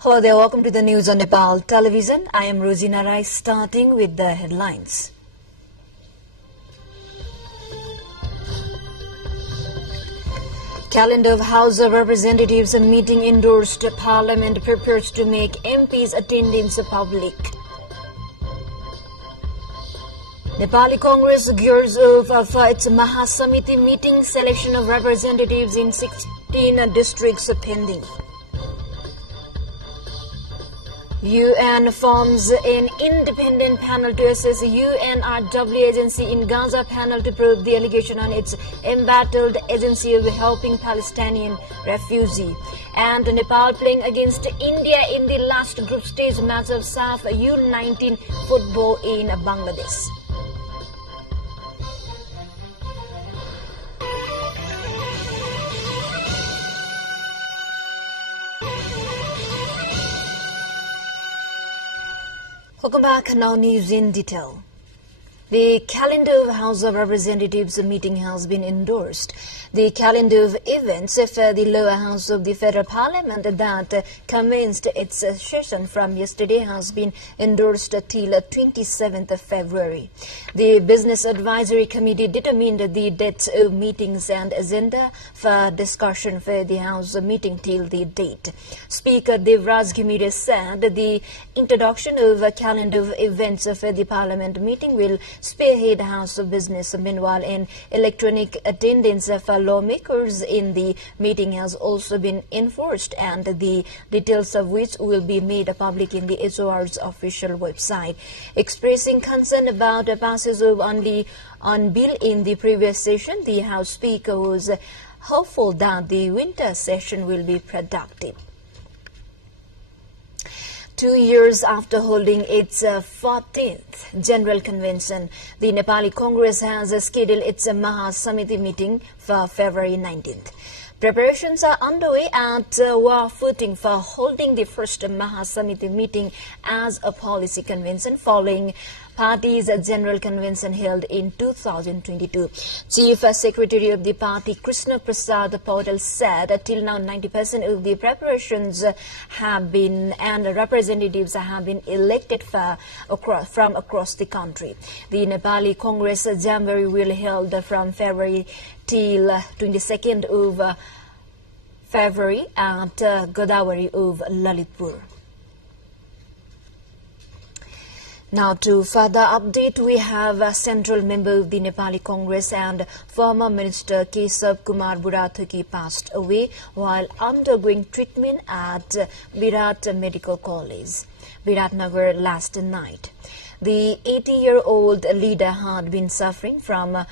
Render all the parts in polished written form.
Hello there, welcome to the news on Nepal television. I am Rosina Rai, starting with the headlines. Calendar of House of Representatives meeting endorsed. Parliament prepares to make MPs' attendance public. Nepali Congress gears off for its Mahasamiti meeting. Selection of representatives in 16 districts pending. UN forms an independent panel to assess UNRW agency in Gaza. Panel to probe the allegation on its embattled agency of helping Palestinian refugee. And Nepal playing against India in the last group stage match of SAF U19 football in Bangladesh. Welcome back. Now news in detail. The calendar of House of Representatives meeting has been endorsed. The calendar of events for the lower house of the Federal Parliament that commenced its session from yesterday has been endorsed till 27th of February. The Business Advisory Committee determined the dates of meetings and agenda for discussion for the House meeting till the date. Speaker Devraj Ghimire said the introduction of a calendar of events for the Parliament meeting will spearhead House of Business. Meanwhile, an electronic attendance for lawmakers in the meeting has also been enforced, and the details of which will be made public in the HOR's official website. Expressing concern about the passage of only on bill in the previous session, the House Speaker was hopeful that the winter session will be productive. 2 years after holding its 14th General Convention, the Nepali Congress has scheduled its Mahasamiti meeting for February 19th. Preparations are underway at war footing for holding the first Mahasamiti meeting as a policy convention following party's General Convention held in 2022. Chief Secretary of the party, Krishna Prasad Patel, said till now 90% of the preparations have been and representatives have been elected from across the country. The Nepali Congress Jamboree will held from February till 22nd of February at Godavari of Lalitpur. Now, to further update, we have a central member of the Nepali Congress and former Minister Kesav Kumar Burathaki passed away while undergoing treatment at Virat Medical College, Viratnagar, last night. The 80-year-old leader had been suffering from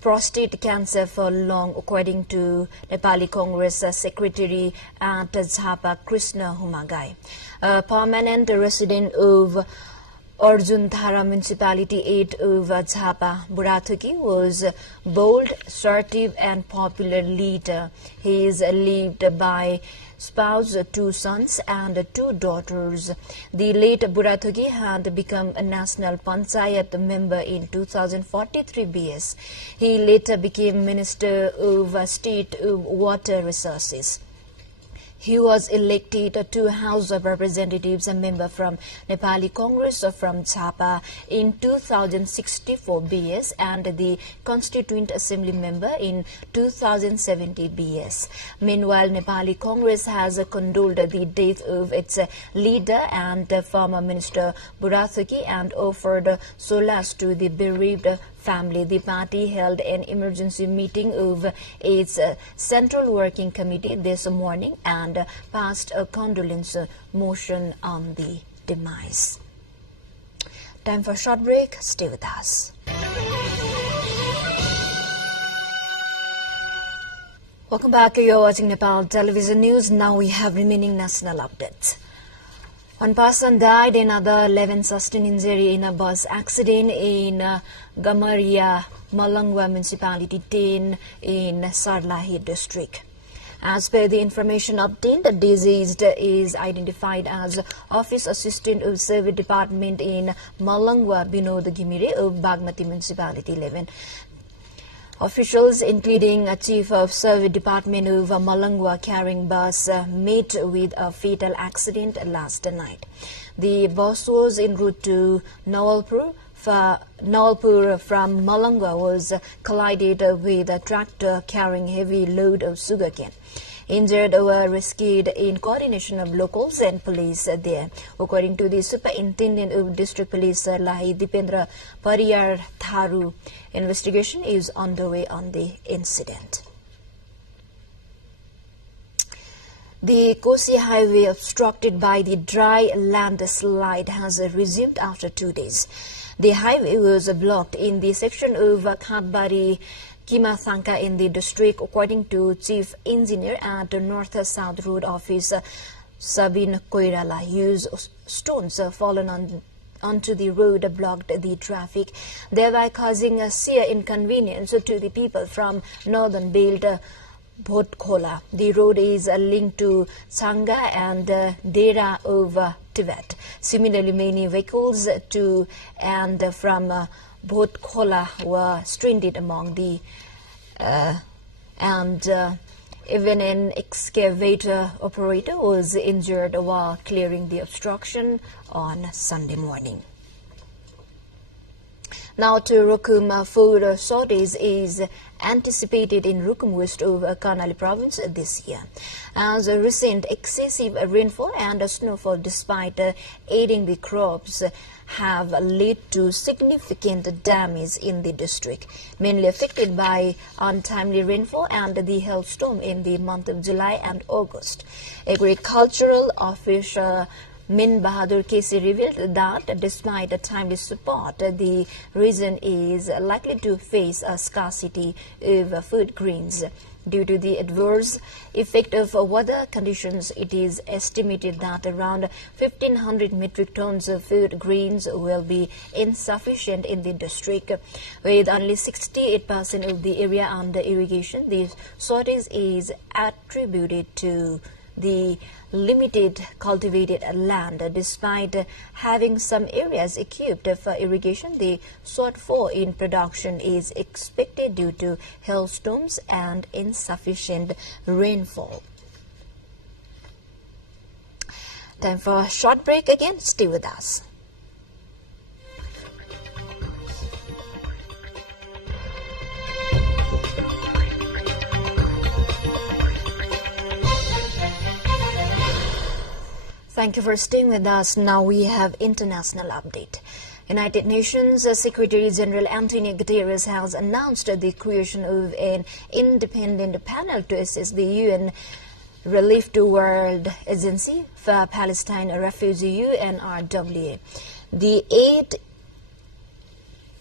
prostate cancer for long, according to Nepali Congress Secretary at Jhapa, Krishna Humagai. A permanent resident of Arjunthara Municipality 8 of Jhapa, Burathaki was bold, assertive and popular leader. He is lived by spouse, 2 sons and 2 daughters. The late Burathaki had become a national panchayat member in 2043 BS. He later became Minister of State of Water Resources. He was elected to House of Representatives, a member from Nepali Congress from Jhapa in 2064 BS and the Constituent Assembly member in 2070 BS. Meanwhile, Nepali Congress has condoled the death of its leader and former Minister Burathaki and offered solace to the bereaved family. The party held an emergency meeting of its Central Working Committee this morning and passed a condolence motion on the demise. Time for a short break. Stay with us. Welcome back. You're watching Nepal Television News. Now we have remaining national updates. 1 person died, another 11 sustained injury in a bus accident in Gamaria, Malangwa Municipality 10 in Sarlahi district. As per the information obtained, the deceased is identified as Office Assistant of Survey Department in Malangwa, Binod Ghimire of Bagmati Municipality 11. Officials, including a chief of service department of Malangwa carrying bus, met with a fatal accident last night. The bus was en route to Nawalpur from Malangwa was collided with a tractor carrying heavy load of sugarcane. Injured were rescued in coordination of locals and police there. According to the Superintendent of District Police, Lahi Dipendra Pariyar Tharu, investigation is underway on the incident. The Kosi Highway, obstructed by the dry landslide, has resumed after 2 days. The highway was blocked in the section of Khatbari Kimathanka in the district, according to Chief Engineer at the North-South Road Office, Sabin Koirala. Used stones fallen onto the road blocked the traffic, thereby causing a severe inconvenience to the people from northern belt Bhotkhola. The road is linked to Sangha and Dera of Tibet. Similarly, many vehicles to and from Bhotkhola were stranded among the even an excavator operator was injured while clearing the obstruction on Sunday morning. Now to Rukum, food shortage is anticipated in Rukum West of Karnali province this year, as a recent excessive rainfall and snowfall, despite aiding the crops, have led to significant damage in the district, mainly affected by untimely rainfall and the hailstorm in the month of July and August. Agricultural official Min Bahadur Kesi revealed that despite the timely support, the region is likely to face a scarcity of food grains. Due to the adverse effect of weather conditions, it is estimated that around 1,500 metric tons of food grains will be insufficient in the district. With only 68% of the area under irrigation, the shortage is attributed to the limited cultivated land. Despite having some areas equipped for irrigation, the shortfall in production is expected due to hailstorms and insufficient rainfall. Time for a short break again. Stay with us. Thank you for staying with us. Now we have international update. United Nations Secretary General Antonio Guterres has announced the creation of an independent panel to assist the UN Relief to World Agency for Palestine Refugee UNRWA. The aid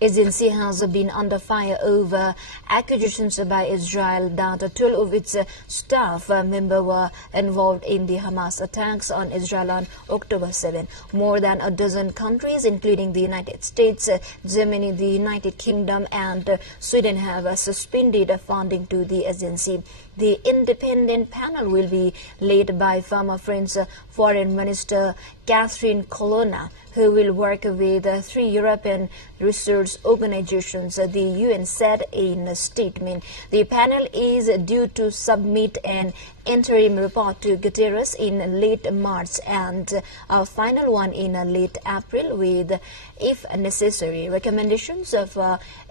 agency has been under fire over accusations by Israel that 12 of its staff members were involved in the Hamas attacks on Israel on October 7. More than a dozen countries, including the United States, Germany, the United Kingdom, and Sweden, have suspended funding to the agency. The independent panel will be led by former French Foreign Minister Catherine Colonna, who will work with 3 European research organizations, the UN said in a statement. The panel is due to submit an interim report to Guterres in late March and a final one in late April with, if necessary, recommendations of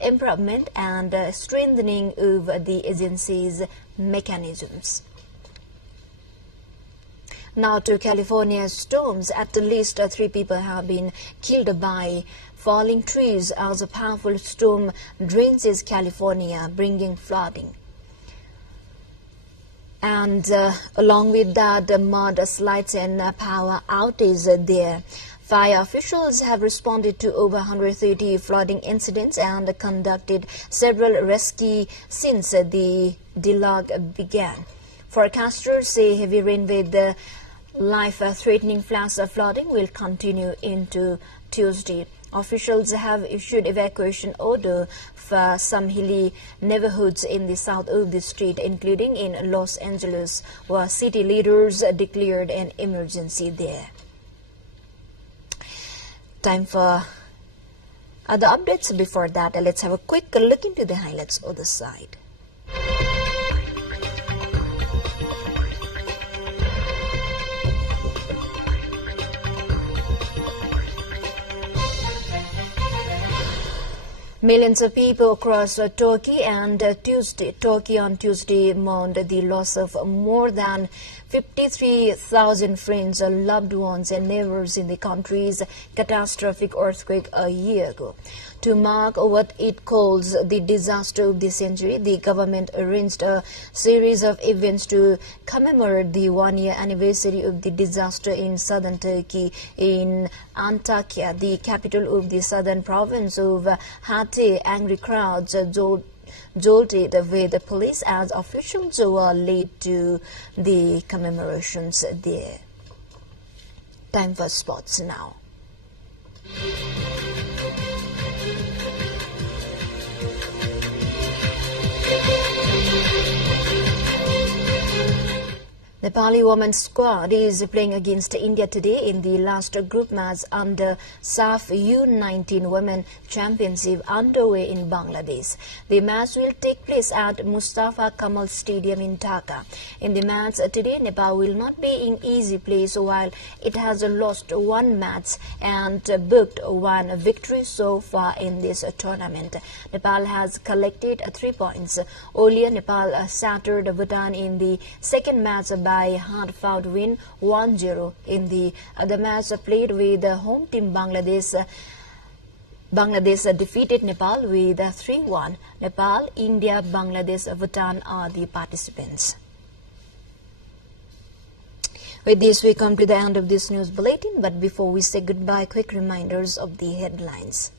improvement and strengthening of the agency's mechanisms. Now to California storms. At least 3 people have been killed by falling trees as a powerful storm drenches California, bringing flooding. And along with that, the mudslides and power outage there. Fire officials have responded to over 130 flooding incidents and conducted several rescue since the deluge began. Forecasters say heavy rain with the life-threatening flash flooding will continue into Tuesday. Officials have issued evacuation order for some hilly neighborhoods in the south of the state, including in Los Angeles, where city leaders declared an emergency there. Time for The updates before that, let's have a quick look into the highlights of the side. Millions of people across Turkey on Tuesday mourned the loss of more than 53,000 friends, loved ones and neighbors in the country's catastrophic earthquake a year ago. To mark what it calls the disaster of the century, the government arranged a series of events to commemorate the one-year anniversary of the disaster in southern Turkey. In Antakya, the capital of the southern province of Hatay, angry crowds jolted away the police as officials were late to the commemorations there. Time for sports now. Nepali women's squad is playing against India today in the last group match under SAF U19 Women Championship underway in Bangladesh. The match will take place at Mustafa Kamal Stadium in Dhaka. In the match today, Nepal will not be in easy place while it has lost one match and booked one victory so far in this tournament. Nepal has collected 3 points. Earlier, Nepal shattered Bhutan in the second match by hard-fought win 1-0 in the other match played with the home team Bangladesh. Bangladesh defeated Nepal with 3-1. Nepal, India, Bangladesh, Bhutan are the participants. With this, we come to the end of this news bulletin, but before we say goodbye, quick reminders of the headlines.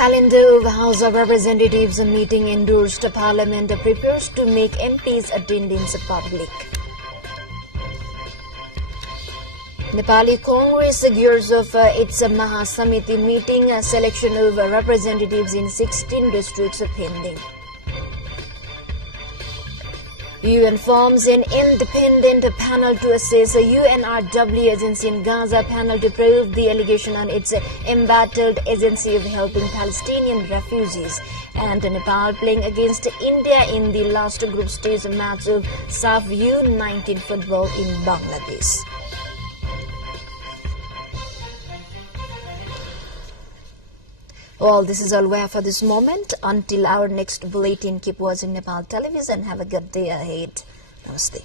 Calendar of House of Representatives meeting endorsed. Parliament prepares to make MPs' attendance public. Nepali Congress gears of its Mahasamiti meeting. Selection of representatives in 16 districts pending. UN forms an independent panel to assess a UNRW agency in Gaza. Panel to probe the allegation on its embattled agency of helping Palestinian refugees. And Nepal playing against India in the last group stage match of SAF U19 football in Bangladesh. Well, this is all we have for this moment. Until our next bulletin, keep watching Nepal Television and have a good day ahead. Namaste.